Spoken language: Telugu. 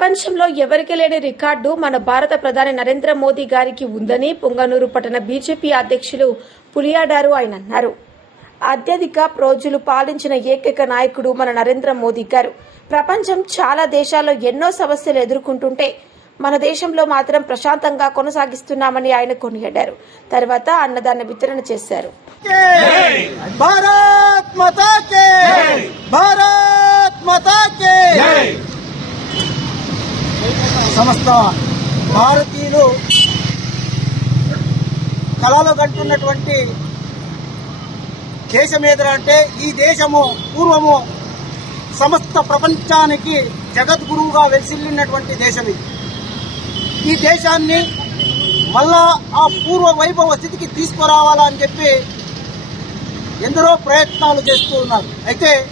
ప్రపంచంలో ఎవరికి లేని రికార్డు మన భారత ప్రధాని నరేంద్ర మోదీ గారికి ఉందని పొంగనూరు పట్టణ బీజేపీ అధ్యక్షులు పులియాడారు ఆయన అన్నారు. అత్యధిక రోజులు పాలించిన ఏకైక నాయకుడు మన నరేంద్ర మోదీ గారు. ప్రపంచం చాలా దేశాల్లో ఎన్నో సమస్యలు ఎదుర్కొంటుంటే మన దేశంలో మాత్రం ప్రశాంతంగా కొనసాగిస్తున్నామని ఆయన కొనియాడారు. తర్వాత అన్నదాన వితరణ చేశారు. భారత్ మాతా కే భారత్ మాతా కే సమస్త భారతీయులు కలలు కంటున్నటువంటి దేశం ఏదంటే ఈ దేశము పూర్వము సమస్త ప్రపంచానికి జగద్గురువుగా వెలిసిల్లినటువంటి దేశం ఇది. ఈ దేశాన్ని మళ్ళా ఆ పూర్వ వైభవ స్థితికి తీసుకురావాలని చెప్పి ఎందరో ప్రయత్నాలు చేస్తూ ఉన్నారు. అయితే